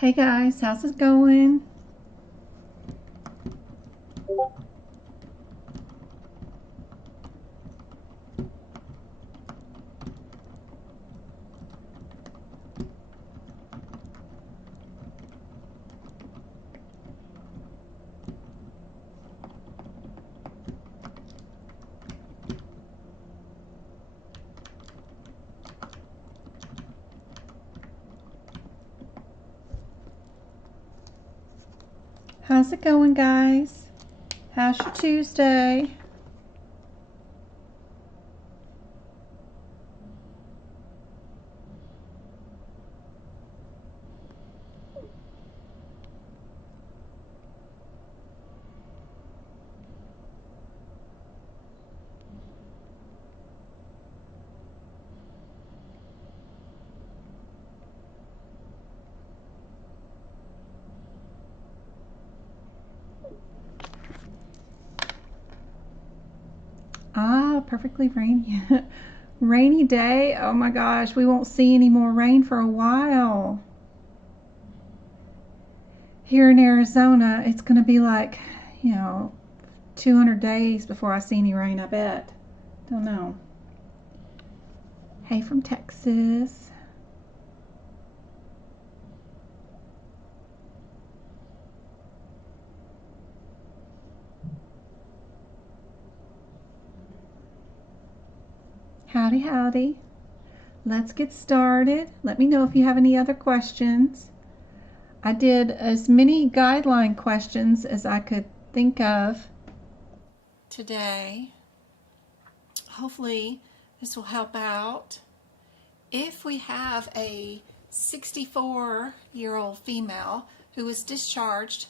Hey guys, how's it going? How's it going, guys? How's your Tuesday? Perfectly rainy. Rainy day. Oh my gosh, we won't see any more rain for a while. Here in Arizona, it's going to be like, you know, 200 days before I see any rain, I bet. Don't know. Hey from Texas. Howdy, howdy. Let's get started. Let me know if you have any other questions. I did as many guideline questions as I could think of today. Hopefully this will help out. If we have a 64-year-old female who was discharged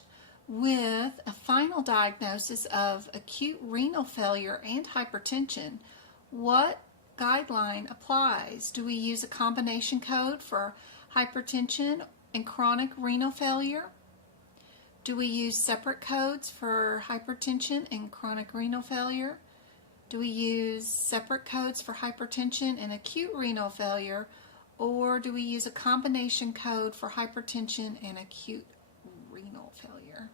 with a final diagnosis of acute renal failure and hypertension, what guideline applies? Do we use a combination code for hypertension and chronic renal failure? Do we use separate codes for hypertension and chronic renal failure? Do we use separate codes for hypertension and acute renal failure, or do we use a combination code for hypertension and acute renal failure?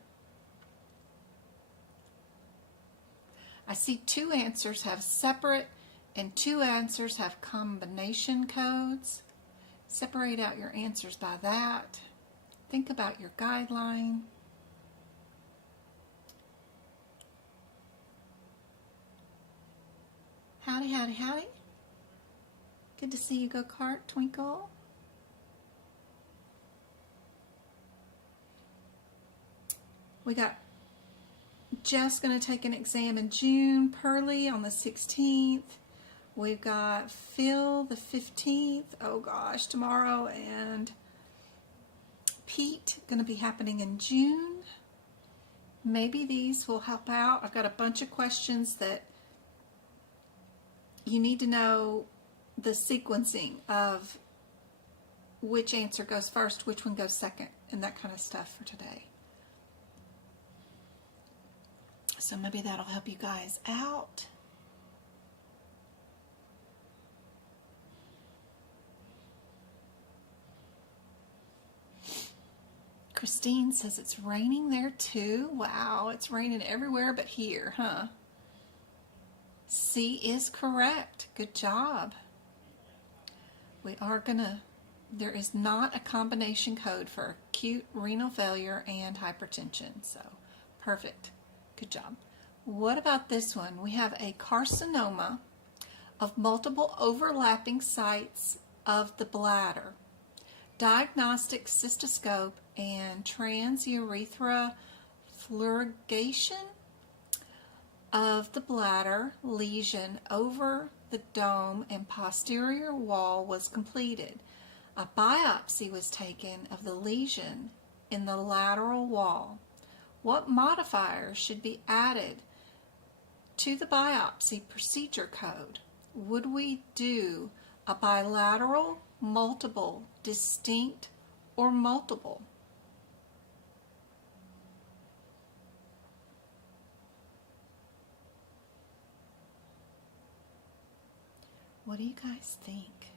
I see 2 answers have separate and 2 answers have combination codes. Separate out your answers by that. Think about your guideline. Howdy, howdy, howdy. Good to see you, go kart, Twinkle. We got Jeff's going to take an exam in June, Pearlie on the 16th. We've got Phil the 15th, oh gosh, tomorrow, and Pete going to be happening in June. Maybe these will help out. I've got a bunch of questions that you need to know the sequencing of which answer goes first, which one goes second, and that kind of stuff for today. So maybe that'll help you guys out. Christine says it's raining there too. Wow, it's raining everywhere but here, huh? C is correct. Good job. There is not a combination code for acute renal failure and hypertension. So, perfect. Good job. What about this one? We have a carcinoma of multiple overlapping sites of the bladder. Diagnostic cystoscope and transurethral fluorogation of the bladder lesion over the dome and posterior wall was completed. A biopsy was taken of the lesion in the lateral wall. What modifiers should be added to the biopsy procedure code? Would we do a bilateral, multiple, distinct, or multiple? What do you guys think?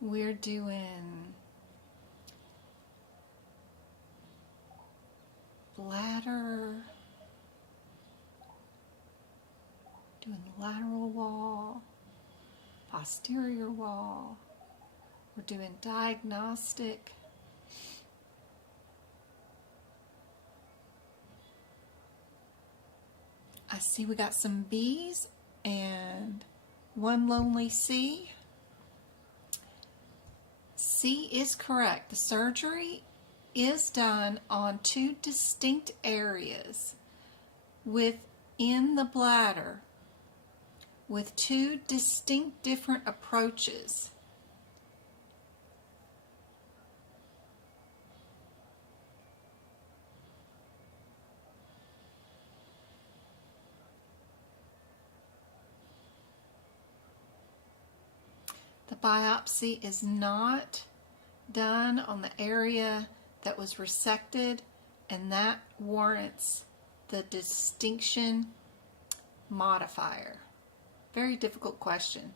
We're doing bladder, doing lateral wall, posterior wall. We're doing diagnostic. I see we got some B's and one lonely C. C is correct. The surgery is done on two distinct areas within the bladder with two distinct different approaches. The biopsy is not done on the area that was resected, and that warrants the distinction modifier. Very difficult question.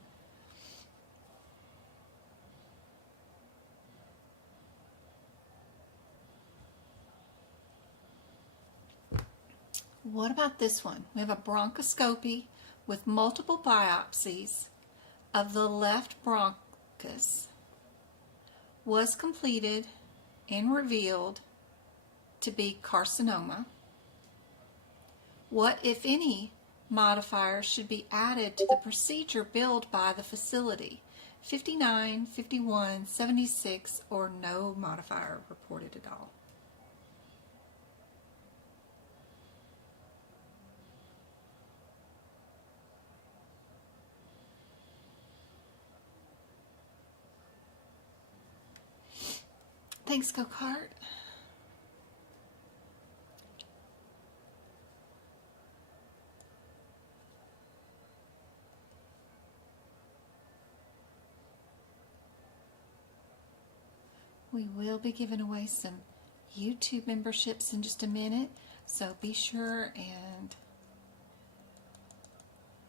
What about this one? We have a bronchoscopy with multiple biopsies of the left bronchus was completed and revealed to be carcinoma. What, if any, modifiers should be added to the procedure billed by the facility? 59, 51, 76, or no modifier reported at all? Thanks, Go-Kart. We will be giving away some YouTube memberships in just a minute, so be sure and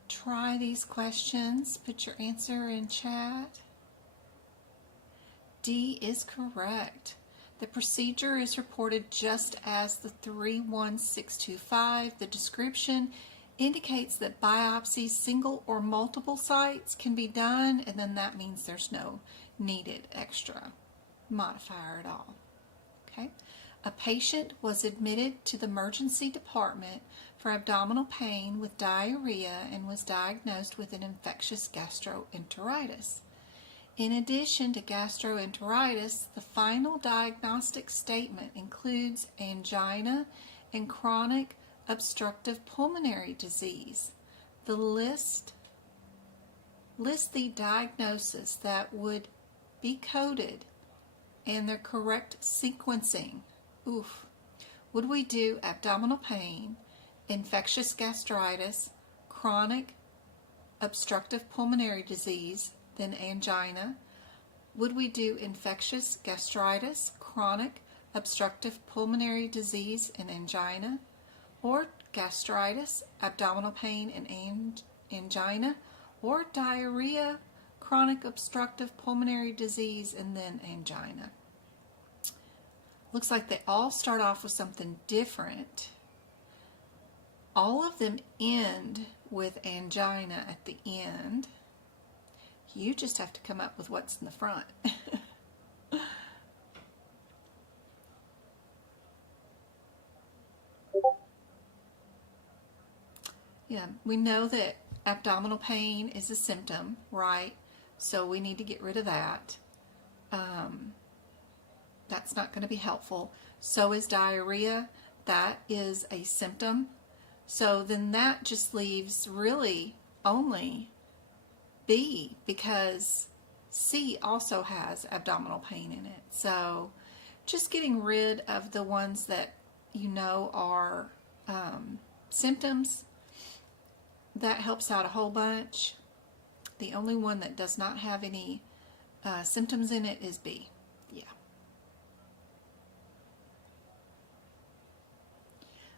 try these questions. Put your answer in chat. D is correct. The procedure is reported just as the 31625. The description indicates that biopsies, single or multiple sites, can be done, and then that means there's no needed extra modifier at all. Okay. A patient was admitted to the emergency department for abdominal pain with diarrhea and was diagnosed with an infectious gastroenteritis. In addition to gastroenteritis, the final diagnostic statement includes angina and chronic obstructive pulmonary disease. The list the diagnoses that would be coded and their correct sequencing. Oof. Would we do abdominal pain, infectious gastritis, chronic obstructive pulmonary disease, then angina? Would we do infectious gastritis, chronic obstructive pulmonary disease, and angina? Or gastritis, abdominal pain, and angina? Or diarrhea, chronic obstructive pulmonary disease, and then angina? Looks like they all start off with something different. All of them end with angina at the end. You just have to come up with what's in the front. Yeah, we know that abdominal pain is a symptom, right? So we need to get rid of that. That's not going to be helpful. So is diarrhea. That is a symptom. So then that just leaves really only B, because C also has abdominal pain in it. So just getting rid of the ones that you know are symptoms, that helps out a whole bunch. The only one that does not have any symptoms in it is B. Yeah.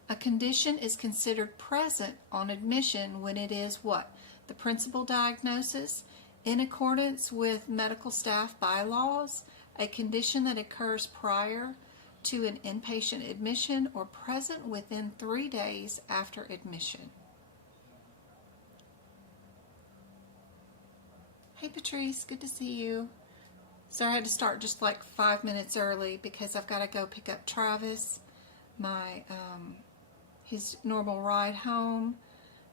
A condition is considered present on admission when it is what? The principal diagnosis. In accordance with medical staff bylaws, a condition that occurs prior to an inpatient admission or present within 3 days after admission. Hey Patrice, good to see you. So I had to start just like 5 minutes early because I've got to go pick up Travis. His normal ride home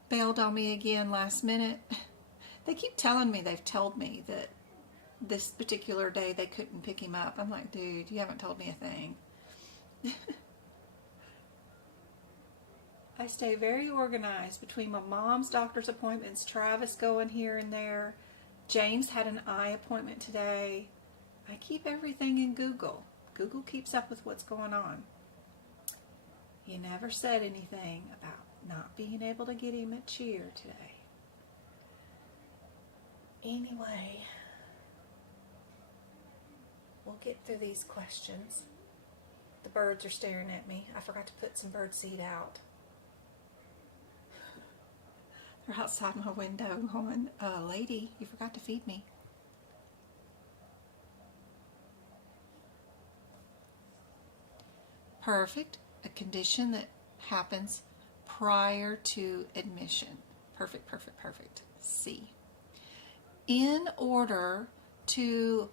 bailed on me again last minute. They keep telling me they've told me that this particular day they couldn't pick him up. I'm like, dude, you haven't told me a thing. I stay very organized between my mom's doctor's appointments, Travis going here and there. James had an eye appointment today. I keep everything in Google. Google keeps up with what's going on. You never said anything about not being able to get him at cheer today. Anyway, we'll get through these questions. The birds are staring at me. I forgot to put some bird seed out. They're outside my window going, lady, you forgot to feed me. Perfect. A condition that happens prior to admission. Perfect, perfect, perfect. C. In order to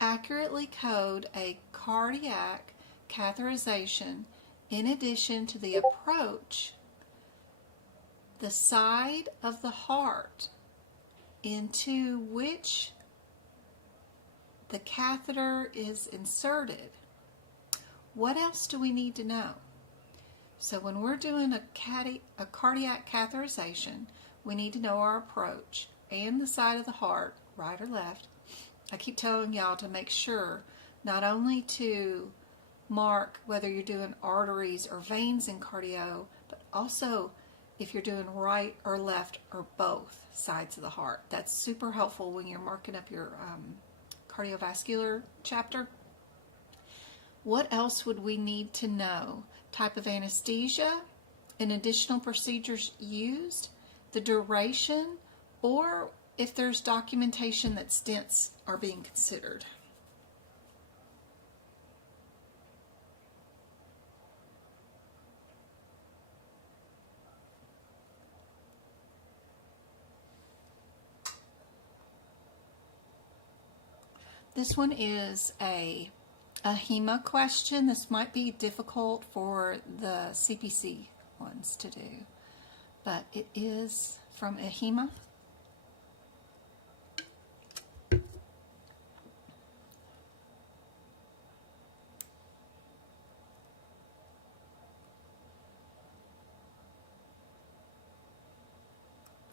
accurately code a cardiac catheterization, in addition to the approach, the side of the heart into which the catheter is inserted, what else do we need to know? So when we're doing a cardiac catheterization, we need to know our approach and the side of the heart, right or left. I keep telling y'all to make sure not only to mark whether you're doing arteries or veins in cardio, but also if you're doing right or left or both sides of the heart. That's super helpful when you're marking up your cardiovascular chapter. What else would we need to know? Type of anesthesia, and additional procedures used, the duration, or if there's documentation that stents are being considered. This one is a ahima question. This might be difficult for the CPC ones to do, but it is from ahima.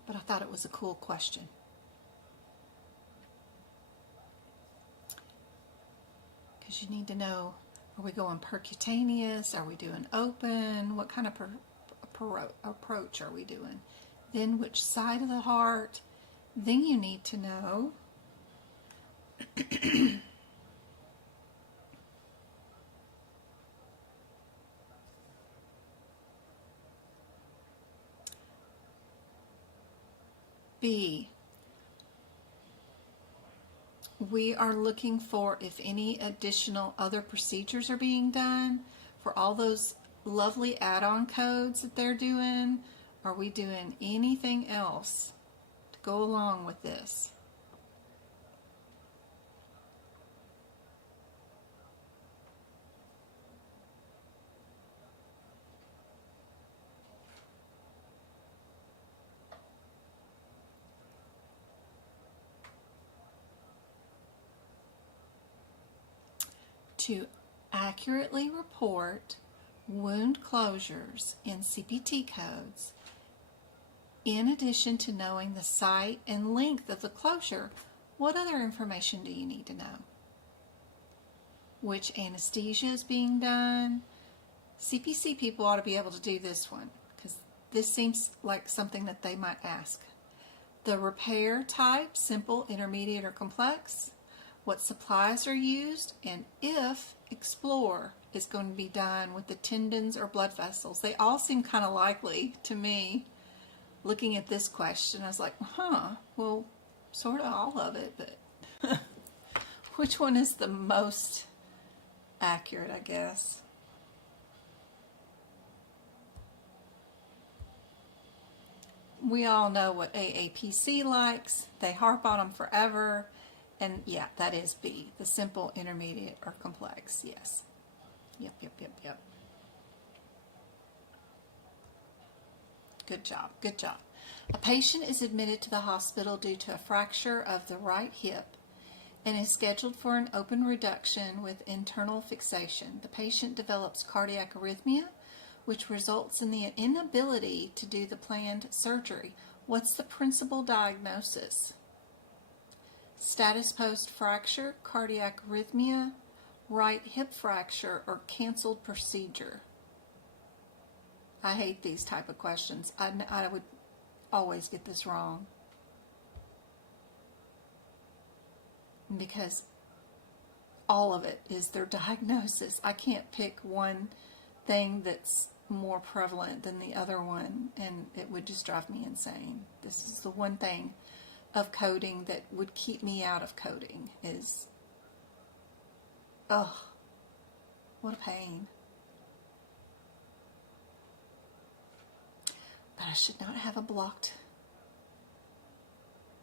But I thought it was a cool question. Because you need to know, are we going percutaneous? Are we doing open? What kind of approach are we doing? Then which side of the heart? Then you need to know B. We are looking for if any additional other procedures are being done for all those lovely add-on codes that they're doing. Are we doing anything else to go along with this? To accurately report wound closures in CPT codes, in addition to knowing the site and length of the closure, what other information do you need to know? Which anesthesia is being done? CPC people ought to be able to do this one because this seems like something that they might ask. The repair type, simple, intermediate, or complex. What supplies are used, and if explore is going to be done with the tendons or blood vessels. They all seem kind of likely to me. looking at this question, I was like, well, sort of all of it, but which one is the most accurate, I guess? We all know what AAPC likes. They harp on them forever. And yeah, that is B, the simple, intermediate, or complex. Yes. Yep. Good job, good job. A patient is admitted to the hospital due to a fracture of the right hip and is scheduled for an open reduction with internal fixation. The patient develops cardiac arrhythmia, which results in the inability to do the planned surgery. What's the principal diagnosis? Status post-fracture, cardiac arrhythmia, right hip fracture, or canceled procedure? I hate these type of questions. I would always get this wrong, because all of it is their diagnosis. I can't pick one thing that's more prevalent than the other one, and it would just drive me insane. This is the one thing of coding that would keep me out of coding is, oh, what a pain. But I should not have a blocked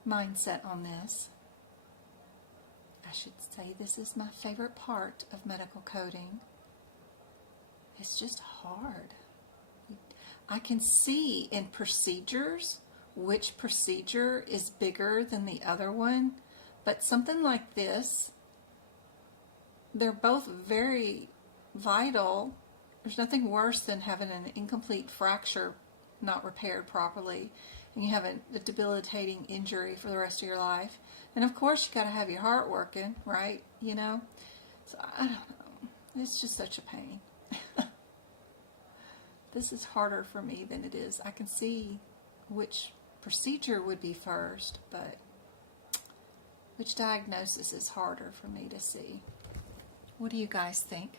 mindset on this. I should say this is my favorite part of medical coding. It's just hard. I can see in procedures which procedure is bigger than the other one, but something like this, they're both very vital. There's nothing worse than having an incomplete fracture not repaired properly, and you have a debilitating injury for the rest of your life. And of course, you got to have your heart working, right? You know? So I don't know. It's just such a pain. This is harder for me than it is. I can see which procedure would be first, but which diagnosis is harder for me to see. What do you guys think?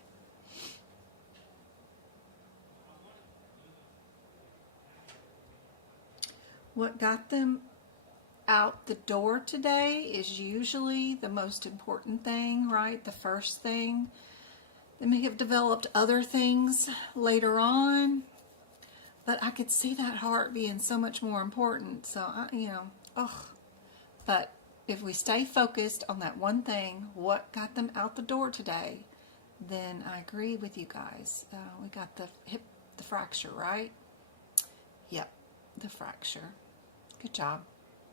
What got them out the door today is usually the most important thing, right? The first thing. They may have developed other things later on, but I could see that heart being so much more important. So, But if we stay focused on that one thing, what got them out the door today, then I agree with you guys. We got the fracture, right? Yep, the fracture. Good job.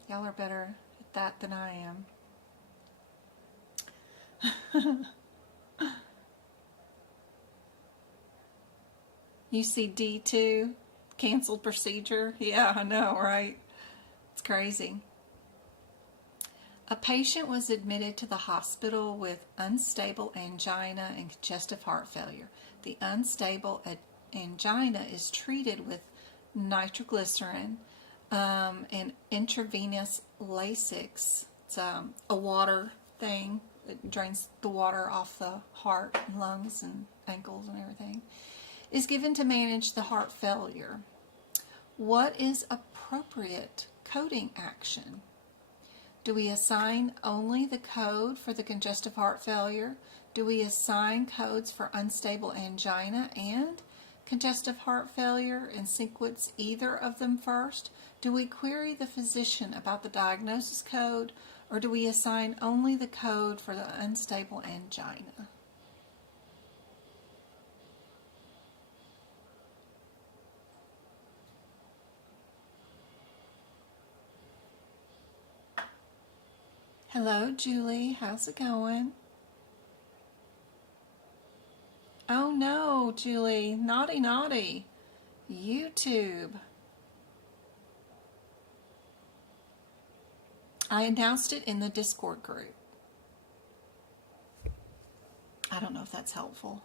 Y'all are better at that than I am. You see D2, canceled procedure? Yeah, I know, right? It's crazy. A patient was admitted to the hospital with unstable angina and congestive heart failure. The unstable angina is treated with nitroglycerin and intravenous Lasix. It's a water thing. It drains the water off the heart and lungs and ankles and everything. Is given to manage the heart failure. What is appropriate coding action? Do we assign only the code for the congestive heart failure? Do we assign codes for unstable angina and congestive heart failure and sequence either of them first? Do we query the physician about the diagnosis code, or do we assign only the code for the unstable angina? Hello, Julie. How's it going? Oh no, Julie. Naughty, naughty. YouTube. I announced it in the Discord group. I don't know if that's helpful.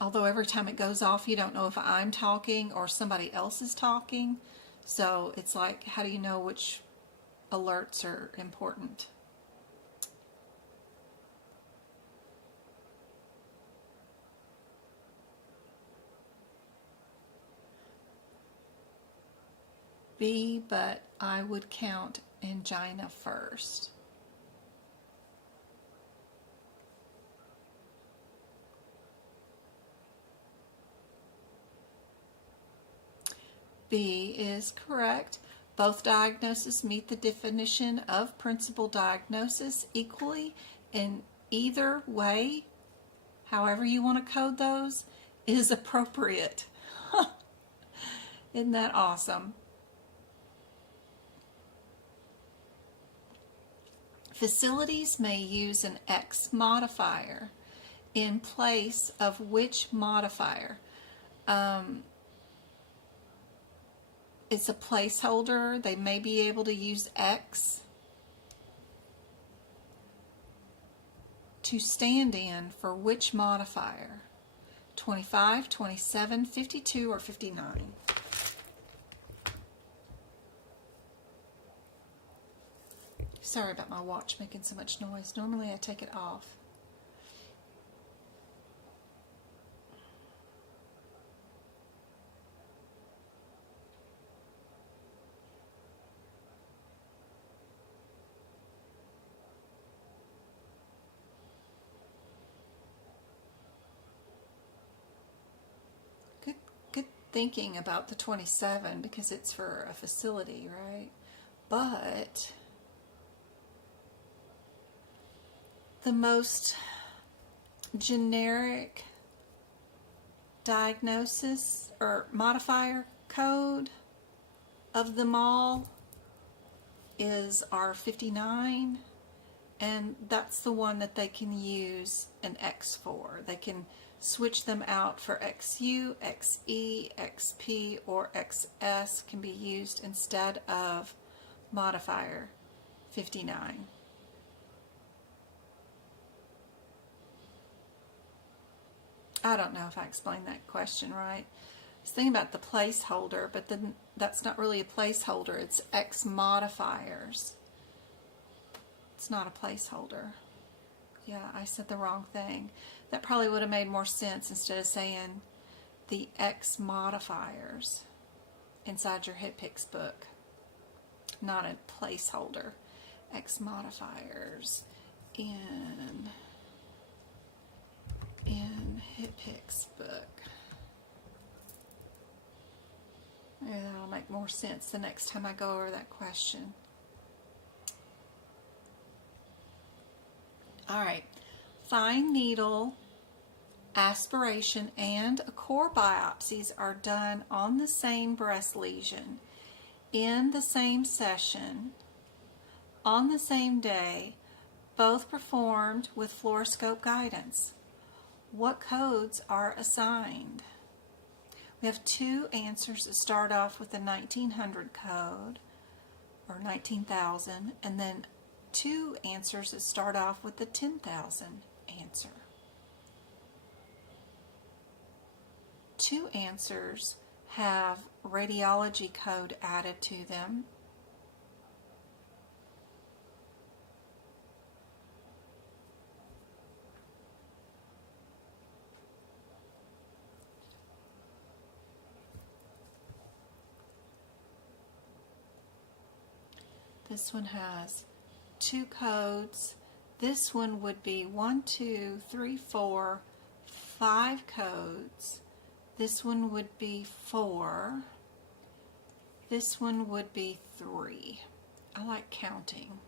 Although every time it goes off, you don't know if I'm talking or somebody else is talking. So it's like, how do you know which alerts are important? B, but I would count angina first. B is correct. Both diagnoses meet the definition of principal diagnosis equally. In either way, however you want to code those, is appropriate. Isn't that awesome? Facilities may use an X modifier in place of which modifier? It's a placeholder. They may be able to use X to stand in for which modifier? 25, 27, 52, or 59? Sorry about my watch making so much noise. Normally I take it off. Good thinking about the 27 because it's for a facility, right? But the most generic diagnosis or modifier code of them all is our 59, and that's the one that they can use an X for. They can switch them out for XU, XE, XP, or XS can be used instead of modifier 59. I don't know if I explained that question right. I was thinking about the placeholder, but then that's not really a placeholder. It's X modifiers. It's not a placeholder. Yeah, I said the wrong thing. That probably would have made more sense instead of saying the X modifiers inside your HitPix book. Not a placeholder. X modifiers in HitPix book. Maybe that'll make more sense the next time I go over that question. Alright, fine needle aspiration and a core biopsies are done on the same breast lesion, in the same session, on the same day, both performed with fluoroscope guidance. What codes are assigned? We have two answers that start off with the 1900 code, or 19,000, and then two answers that start off with the 10,000 answer. Two answers have radiology code added to them. This one has two codes. This one would be 1, 2, 3, 4, 5 codes. This one would be 4. This one would be 3. I like counting.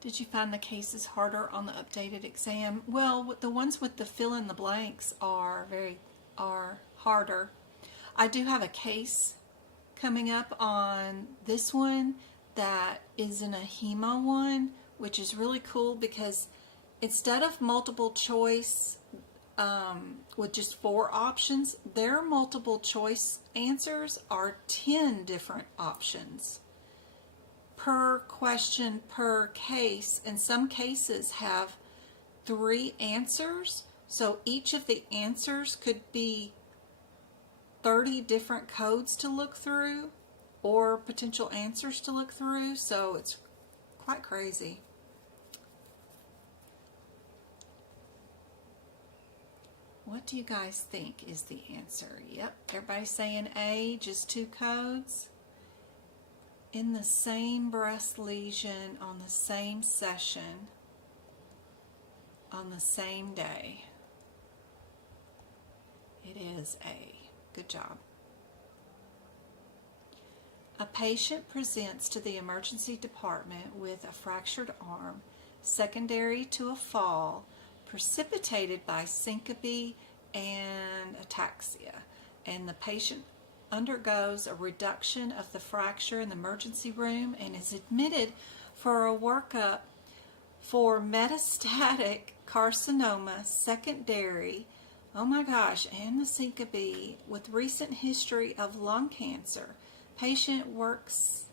Did you find the cases harder on the updated exam? Well, the ones with the fill in the blanks are harder. I do have a case coming up on this one that is an ahima one, which is really cool because instead of multiple choice with just 4 options, their multiple choice answers are 10 different options per question per case, and some cases have 3 answers So each of the answers could be 30 different codes to look through or potential answers to look through. So it's quite crazy. What do you guys think is the answer? Yep, everybody's saying A, just 2 codes. In the same breast lesion on the same session on the same day. It is A. Good job. A patient presents to the emergency department with a fractured arm secondary to a fall precipitated by syncope and ataxia, and the patient undergoes a reduction of the fracture in the emergency room and is admitted for a workup for metastatic carcinoma secondary, oh my gosh, and the syncope with recent history of lung cancer. Patient works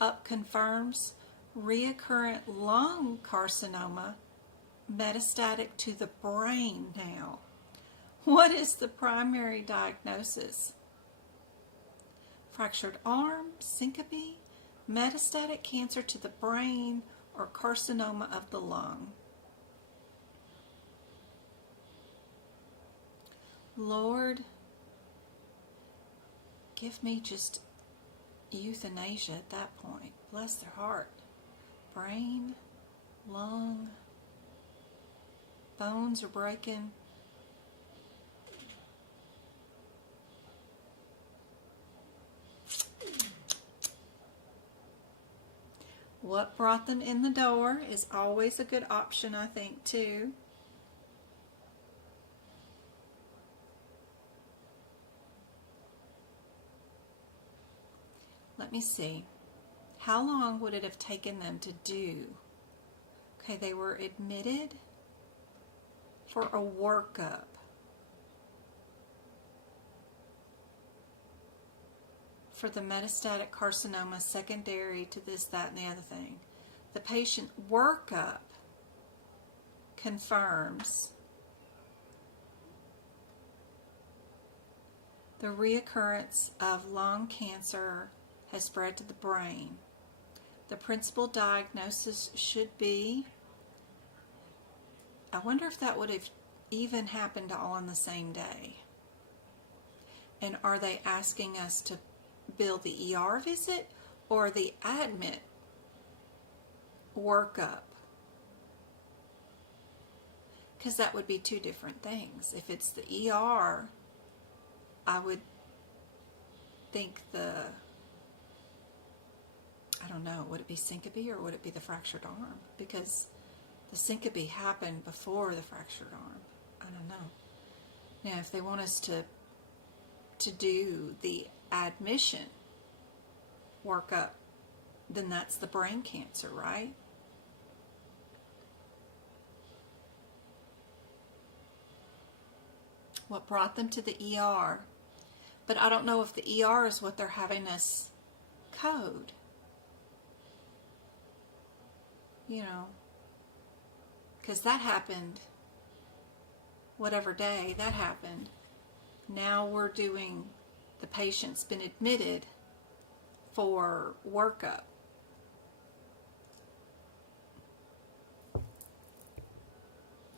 up confirms reoccurrent lung carcinoma metastatic to the brain now. What is the primary diagnosis? Fractured arm, syncope, metastatic cancer to the brain, or carcinoma of the lung. Lord, give me just euthanasia at that point. Bless their heart. Brain, lung, bones are breaking. What brought them in the door is always a good option, I think, too. Let me see. How long would it have taken them to do? Okay, they were admitted for a workup. For the metastatic carcinoma secondary to this, that, and the other thing. The patient workup confirms the reoccurrence of lung cancer has spread to the brain. The principal diagnosis should be, I wonder if that would have even happened all on the same day. And are they asking us to bill the ER visit or the admit workup? Because that would be 2 different things. If it's the ER, I would think I don't know, would it be syncope or would it be the fractured arm? Because the syncope happened before the fractured arm. I don't know. Now, if they want us to do the admission workup, then that's the brain cancer, right? What brought them to the ER? But I don't know if the ER is what they're having us code. You know, because that happened whatever day that happened. Now we're doing, the patient's been admitted for workup.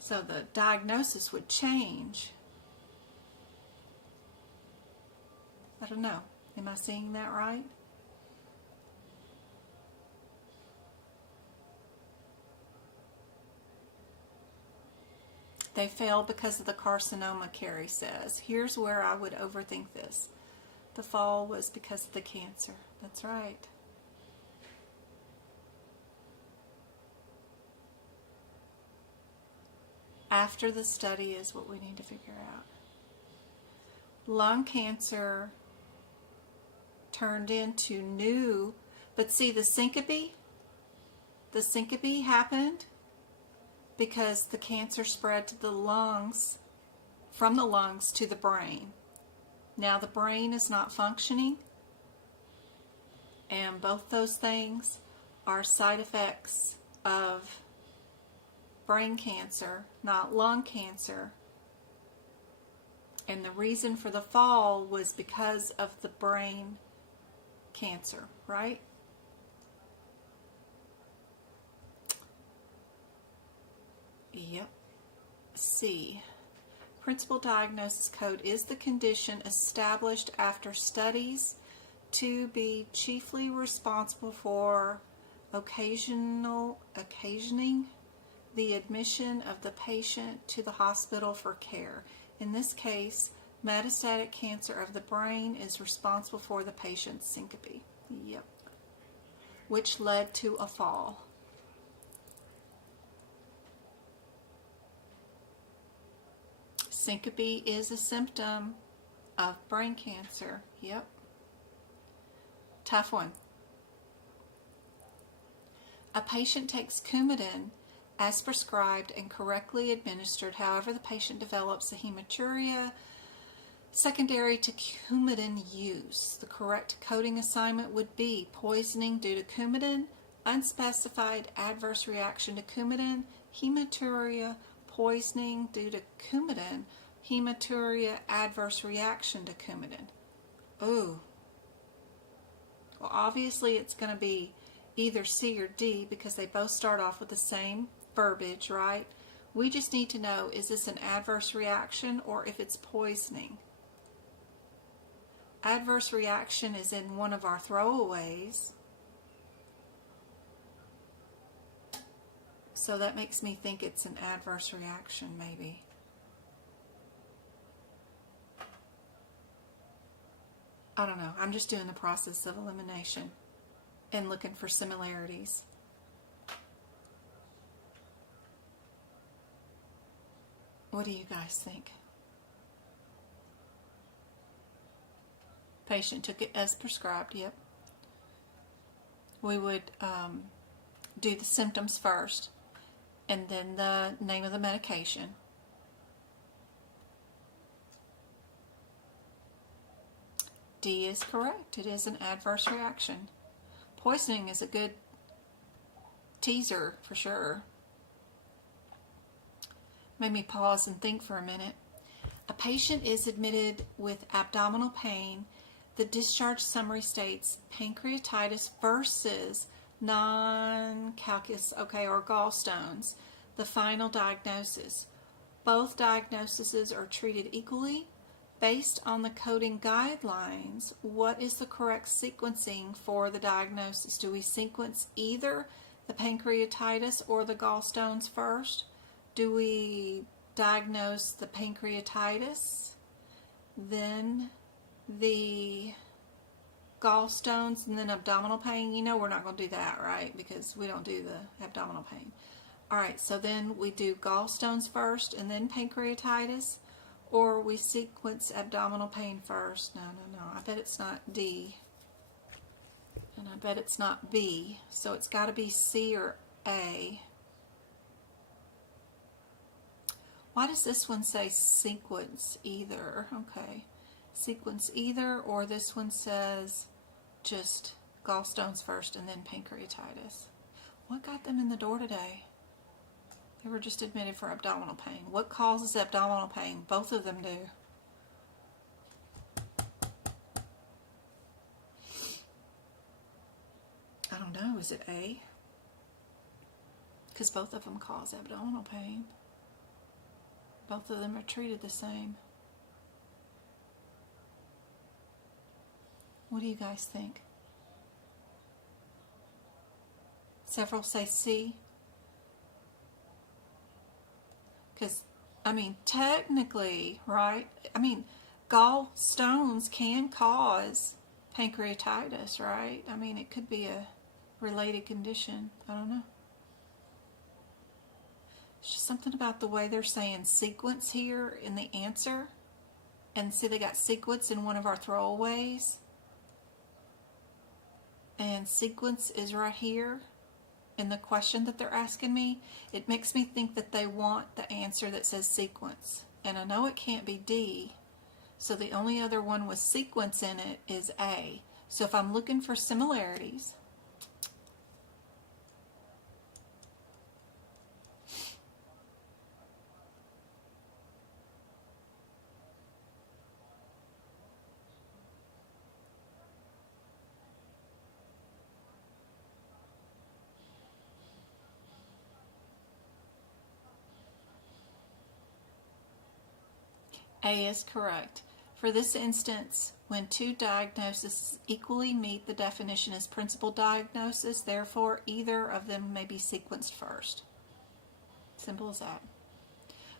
So the diagnosis would change. I don't know. Am I seeing that right? They failed because of the carcinoma, Carrie says. Here's where I would overthink this. The fall was because of the cancer. That's right. After the study is what we need to figure out. Lung cancer turned into new, but see the syncope happened because the cancer spread to the lungs, from the lungs to the brain. Now the brain is not functioning, and both those things are side effects of brain cancer, not lung cancer. And the reason for the fall was because of the brain cancer, right? Yep. C. Principal diagnosis code is the condition established after studies to be chiefly responsible for occasioning the admission of the patient to the hospital for care. In this case, metastatic cancer of the brain is responsible for the patient's syncope. Yep. Which led to a fall. Syncope is a symptom of brain cancer. Yep. Tough one. A patient takes Coumadin as prescribed and correctly administered. However, the patient develops a hematuria secondary to Coumadin use. The correct coding assignment would be poisoning due to Coumadin, unspecified adverse reaction to Coumadin, hematuria, poisoning due to Coumadin, hematuria, adverse reaction to Coumadin. Ooh. Well, obviously it's going to be either C or D because they both start off with the same verbiage, right? We just need to know, is this an adverse reaction or if it's poisoning? Adverse reaction is in one of our throwaways. So that makes me think it's an adverse reaction, maybe. I don't know. I'm just doing the process of elimination and looking for similarities. What do you guys think? Patient took it as prescribed, yep. We would do the symptoms first and then the name of the medication. D is correct. It is an adverse reaction. Poisoning is a good teaser for sure. Made me pause and think for a minute. A patient is admitted with abdominal pain. The discharge summary states pancreatitis versus non-calculus, or gallstones. The final diagnosis. Both diagnoses are treated equally. Based on the coding guidelines, what is the correct sequencing for the diagnosis? Do we sequence either the pancreatitis or the gallstones first? Do we diagnose the pancreatitis, then the gallstones, and then abdominal pain? You know we're not going to do that, right? Because we don't do the abdominal pain. All right, so then we do gallstones first and then pancreatitis, or we sequence abdominal pain first. No. I bet it's not D. And I bet it's not B. So it's got to be C or A. Why does this one say sequence either? Okay. Sequence either, or this one says just gallstones first and then pancreatitis. What got them in the door today? They were just admitted for abdominal pain. What causes abdominal pain? Both of them do. I don't know. Is it A? Because both of them cause abdominal pain. Both of them are treated the same. What do you guys think? Several say C. Because, technically, right? Gallstones can cause pancreatitis, right? It could be a related condition. I don't know. It's just something about the way they're saying sequence here in the answer. And see, they got sequence in one of our throwaways. And sequence is right here in the question that they're asking me. It makes me think that they want the answer that says sequence. And I know it can't be D. So the only other one with sequence in it is A. So if I'm looking for similarities, A is correct. For this instance, when two diagnoses equally meet the definition as principal diagnosis, therefore either of them may be sequenced first. Simple as that.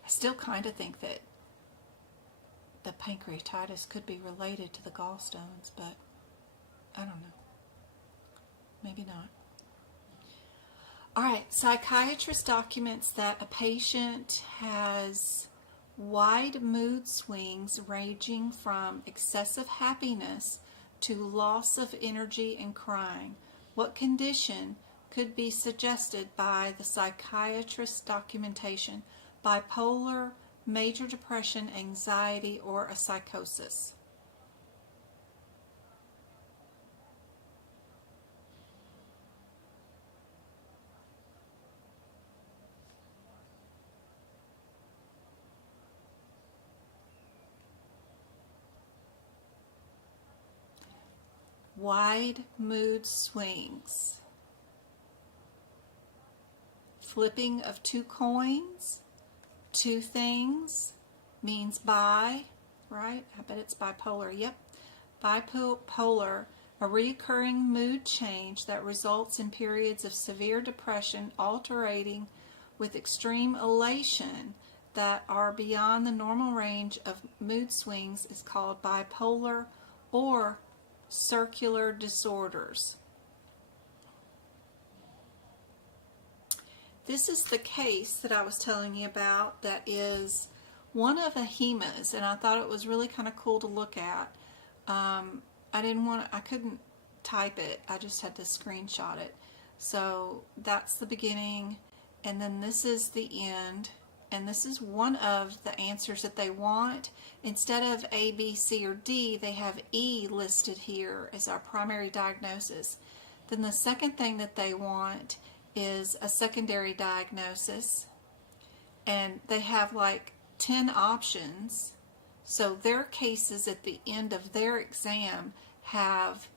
I still kind of think that the pancreatitis could be related to the gallstones, but I don't know. Maybe not. All right, psychiatrist documents that a patient has wide mood swings ranging from excessive happiness to loss of energy and crying. What condition could be suggested by the psychiatrist's documentation? Bipolar, major depression, anxiety, or a psychosis? Wide mood swings. Flipping of two coins, two things, means bi, right? I bet it's bipolar. Yep. Bipolar, a recurring mood change that results in periods of severe depression alternating with extreme elation that are beyond the normal range of mood swings, is called bipolar or circular disorders. This is the case that I was telling you about that is one of ahima's, and I thought it was really kind of cool to look at. I couldn't type it, I just had to screenshot it. So that's the beginning, and then this is the end, and this is one of the answers that they want. Instead of A, B, C, or D, they have E listed here as our primary diagnosis. Then the second thing that they want is a secondary diagnosis, and they have like 10 options. So their cases at the end of their exam have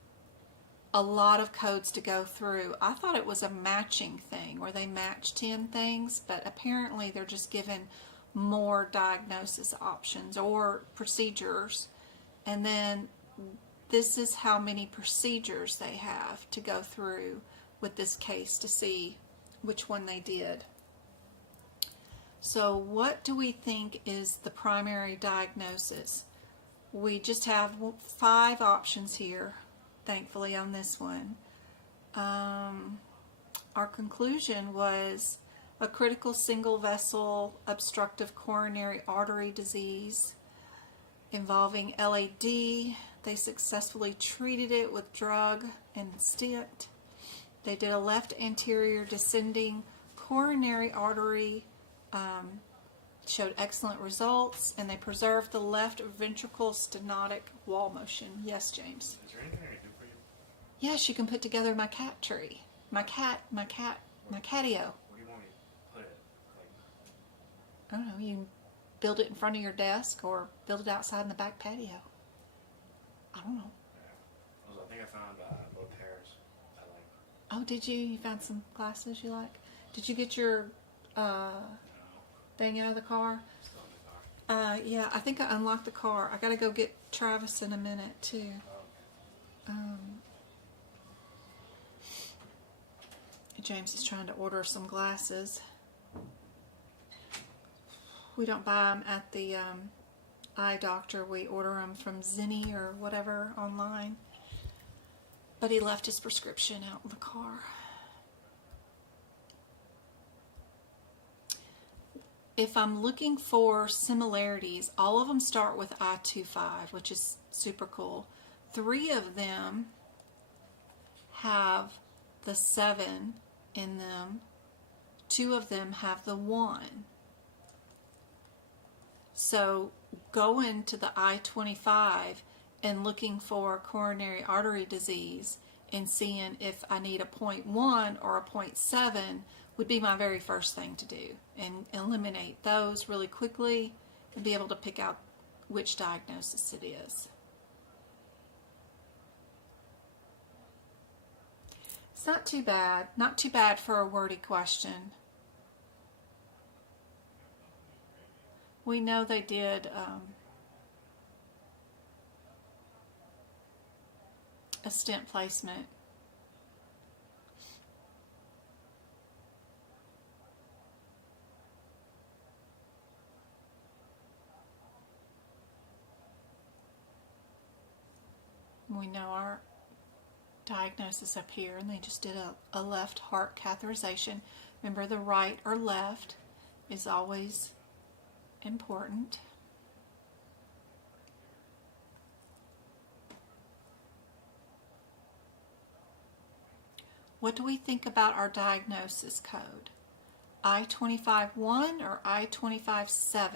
a lot of codes to go through. I thought it was a matching thing where they match 10 things, but apparently they're just given more diagnosis options or procedures, and then this is how many procedures they have to go through with this case to see which one they did. So what do we think is the primary diagnosis? We just have 5 options here, thankfully, on this one. Our conclusion was a critical single vessel obstructive coronary artery disease involving LAD. They successfully treated it with drug and stent. They did a left anterior descending coronary artery, showed excellent results, and they preserved the left ventricle stenotic wall motion. Yes, James? Is there anything I can do for you? Yes, you can put together my cat tree. My catio. Where do you want me to put it? Like, I don't know, you can build it in front of your desk or build it outside in the back patio. I don't know. yeah. I think I found both pairs I like. Oh, did you? You found some glasses you like? Did you get your thing out of the car? Still in the car. Yeah, I think I unlocked the car. I gotta go get Travis in a minute too. Oh, okay. James is trying to order some glasses. We don't buy them at the eye doctor. We order them from Zenni or whatever online. But he left his prescription out in the car. If I'm looking for similarities, all of them start with I-25, which is super cool. 3 of them have the 7 in them. 2 of them have the 1. So going to the I-25 and looking for coronary artery disease and seeing if I need a 0.1 or a 0.7 would be my very first thing to do, and eliminate those really quickly and be able to pick out which diagnosis it is. It's not too bad. Not too bad for a wordy question. We know they did a stent placement. We know our diagnosis up here, and they just did a left heart catheterization. Remember, the right or left is always important. What do we think about our diagnosis code? I-25-1 or I-25-7?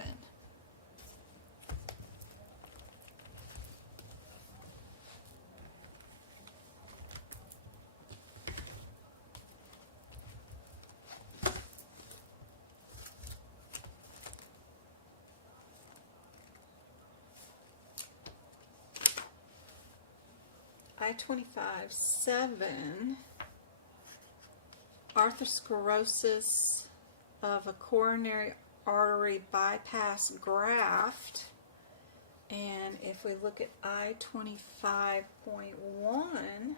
I-25-7, arthrosclerosis of a coronary artery bypass graft. And if we look at I-25.1,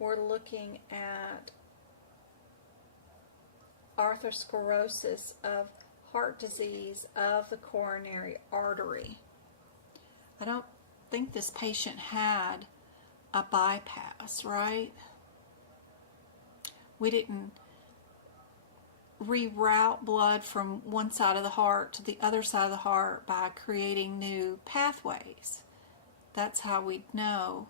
we're looking at arthrosclerosis of heart disease of the coronary artery. I don't think this patient had a bypass, right? We didn't reroute blood from one side of the heart to the other side of the heart by creating new pathways. That's how we'd know.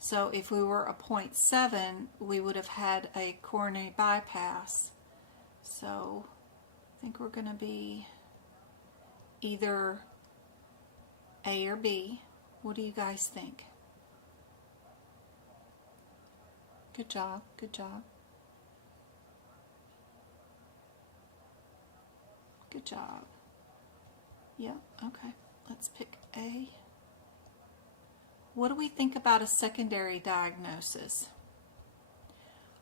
So if we were a 0.7, we would have had a coronary bypass. So I think we're going to be either A or B. What do you guys think? Good job, good job. Good job. Yep, okay. Let's pick A. What do we think about a secondary diagnosis?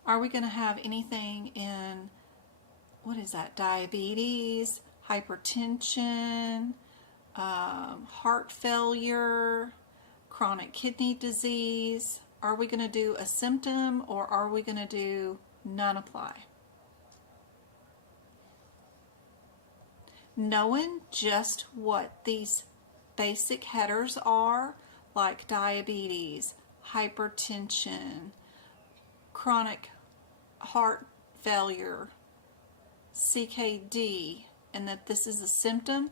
Are we going to have anything in, what is that, diabetes, hypertension, heart failure, chronic kidney disease? Are we going to do a symptom, or are we going to do none apply? Knowing just what these basic headers are, like diabetes, hypertension, chronic heart failure, CKD, and that this is a symptom,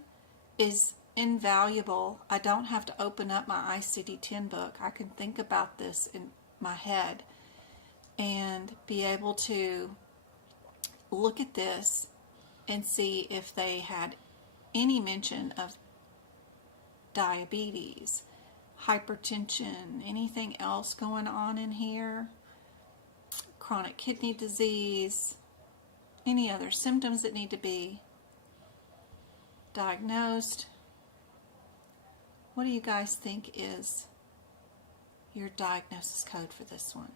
is invaluable. I don't have to open up my ICD-10 book. I can think about this in my head and be able to look at this and see if they had any mention of diabetes, hypertension, anything else going on in here, chronic kidney disease, any other symptoms that need to be diagnosed. What do you guys think is your diagnosis code for this one?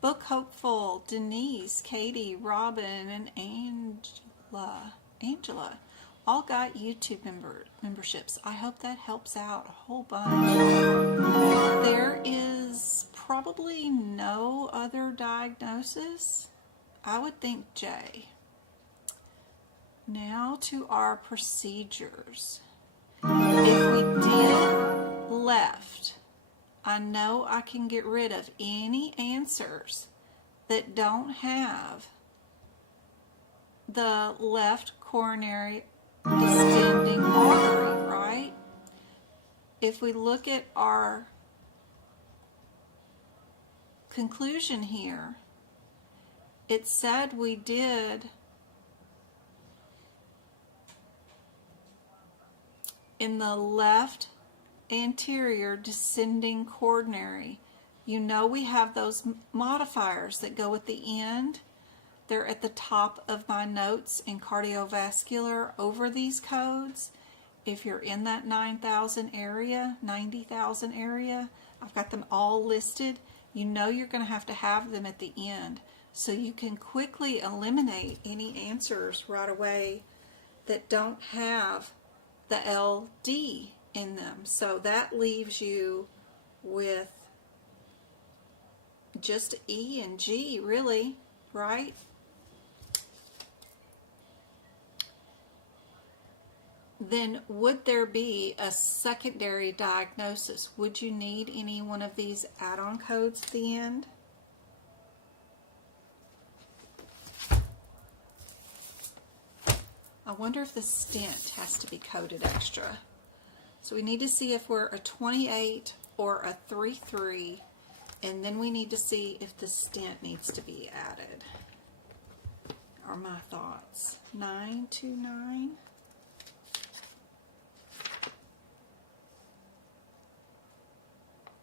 Book hopeful, Denise, Katie, Robin, and Angela all got YouTube memberships. I hope that helps out a whole bunch. There is probably no other diagnosis. I would think J. Now to our procedures. If we did left, I know I can get rid of any answers that don't have the left coronary descending artery, right? If we look at our conclusion here, it said we did in the left anterior descending coronary You know we have those modifiers that go at the end. They're at the top of my notes in cardiovascular over these codes. If you're in that 9,000 area, 90,000 area, I've got them all listed. You know you're going to have them at the end. So you can quickly eliminate any answers right away that don't have the LD in them. So that leaves you with just E and G, really, right? Then would there be a secondary diagnosis? Would you need any one of these add-on codes at the end? I wonder if the stent has to be coded extra. So we need to see if we're a 28 or a 3-3, and then we need to see if the stent needs to be added. Are my thoughts. 929.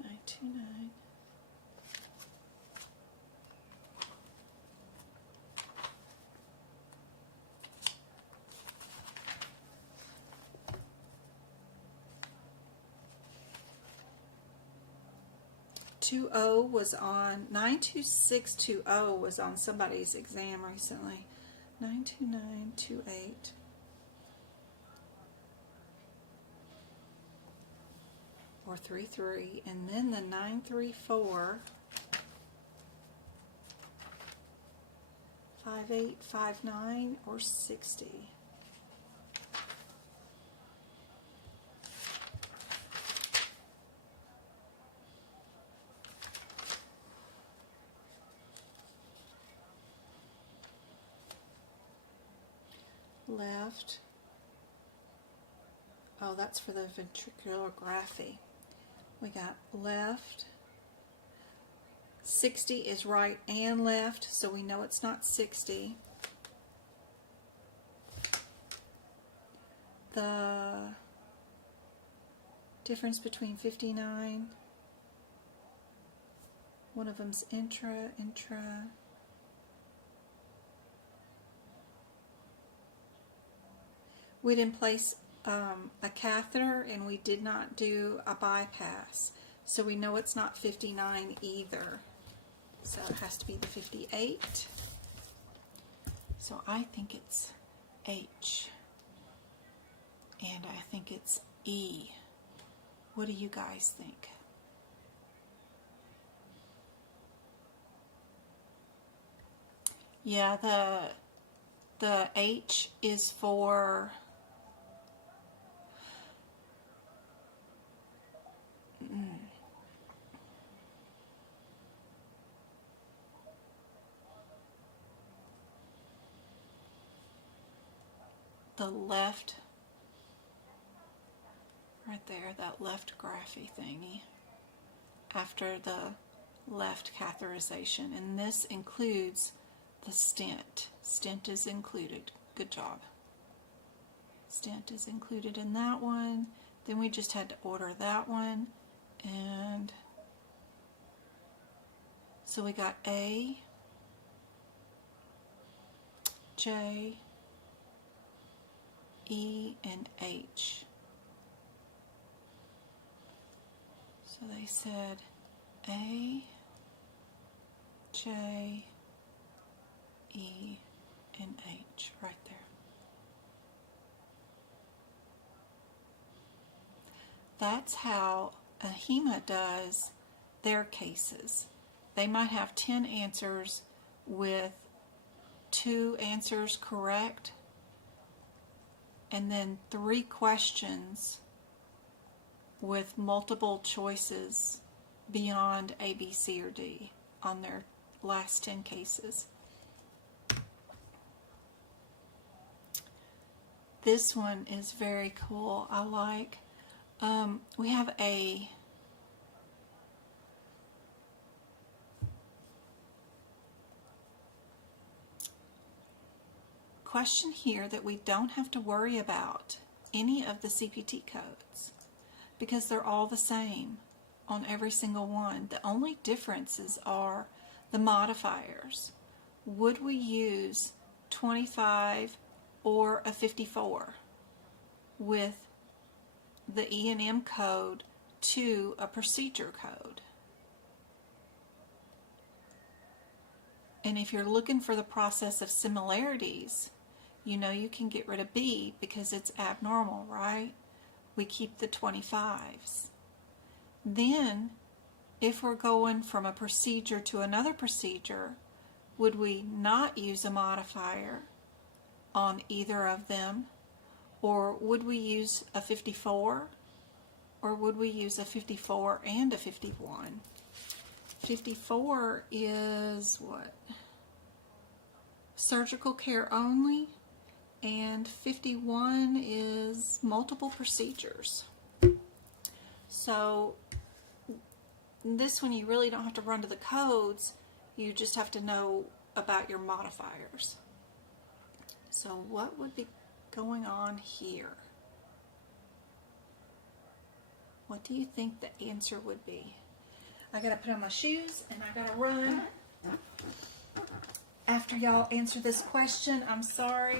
929. Was on 92620 was on somebody's exam recently. 92928. Or 33, and then the 934, 5859 or 60. Left. Oh, that's for the ventriculography. We got left. 60 is right and left, so we know it's not 60. The difference between 59, one of them's intra. We didn't place a catheter, and we did not do a bypass, so we know it's not 59 either, so it has to be the 58. So I think it's H, and I think it's E. What do you guys think? Yeah, the H is for the left, right there, that left graphy thingy after the left catheterization, and this includes the stent. Stent is included. Good job. Stent is included in that one. Then we just had to order that one, and so we got A, J, E, and H. So they said A, J, E, and H right there. That's how AHIMA does their cases. They might have 10 answers with 2 answers correct, and then 3 questions with multiple choices beyond A, B, C, or D on their last 10 cases. This one is very cool. I like. We have a question here that we don't have to worry about any of the CPT codes because they're all the same on every single one. The only differences are the modifiers. Would we use 25 or a 54 with the E&M code to a procedure code? And if you're looking for the process of similarities, you know you can get rid of B because it's abnormal, right? We keep the 25s. Then, if we're going from a procedure to another procedure, would we not use a modifier on either of them? Or would we use a 54? Or would we use a 54 and a 51? 54 is what? Surgical care only, and 51 is multiple procedures. So this one you really don't have to run to the codes, you just have to know about your modifiers. So what would be going on here? What do you think the answer would be? I gotta put on my shoes and I gotta run. After y'all answer this question, I'm sorry.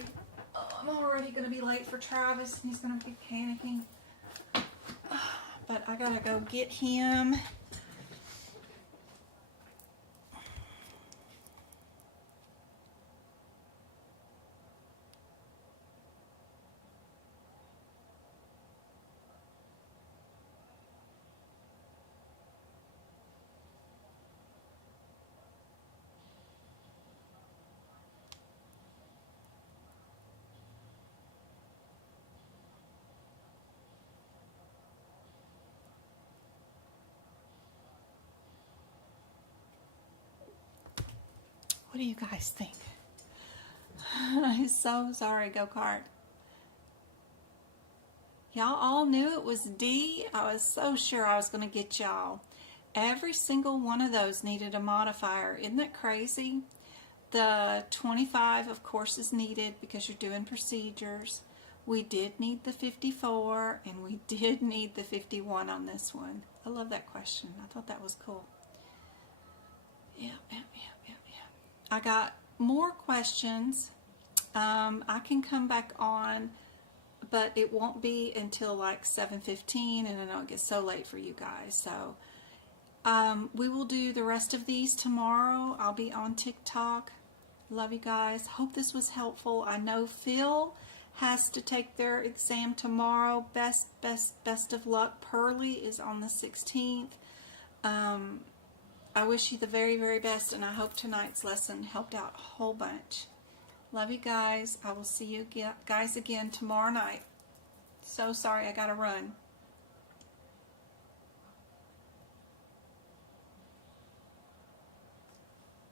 Oh, I'm already gonna be late for Travis and he's gonna be panicking. But I gotta go get him. What do you guys think? I'm so sorry, go-kart. Y'all all knew it was D. I was so sure I was going to get y'all. Every single one of those needed a modifier. Isn't that crazy? The 25, of course, is needed because you're doing procedures. We did need the 54, and we did need the 51 on this one. I love that question. I thought that was cool. Yeah. I got more questions. I can come back on, but it won't be until like 7:15, and then it'll get so late for you guys. So we will do the rest of these tomorrow. I'll be on TikTok. Love you guys. Hope this was helpful. I know Phil has to take their exam tomorrow. Best of luck. Pearlie is on the 16th. I wish you the very, very best, and I hope tonight's lesson helped out a whole bunch. Love you guys. I will see you guys again tomorrow night. So sorry I gotta run.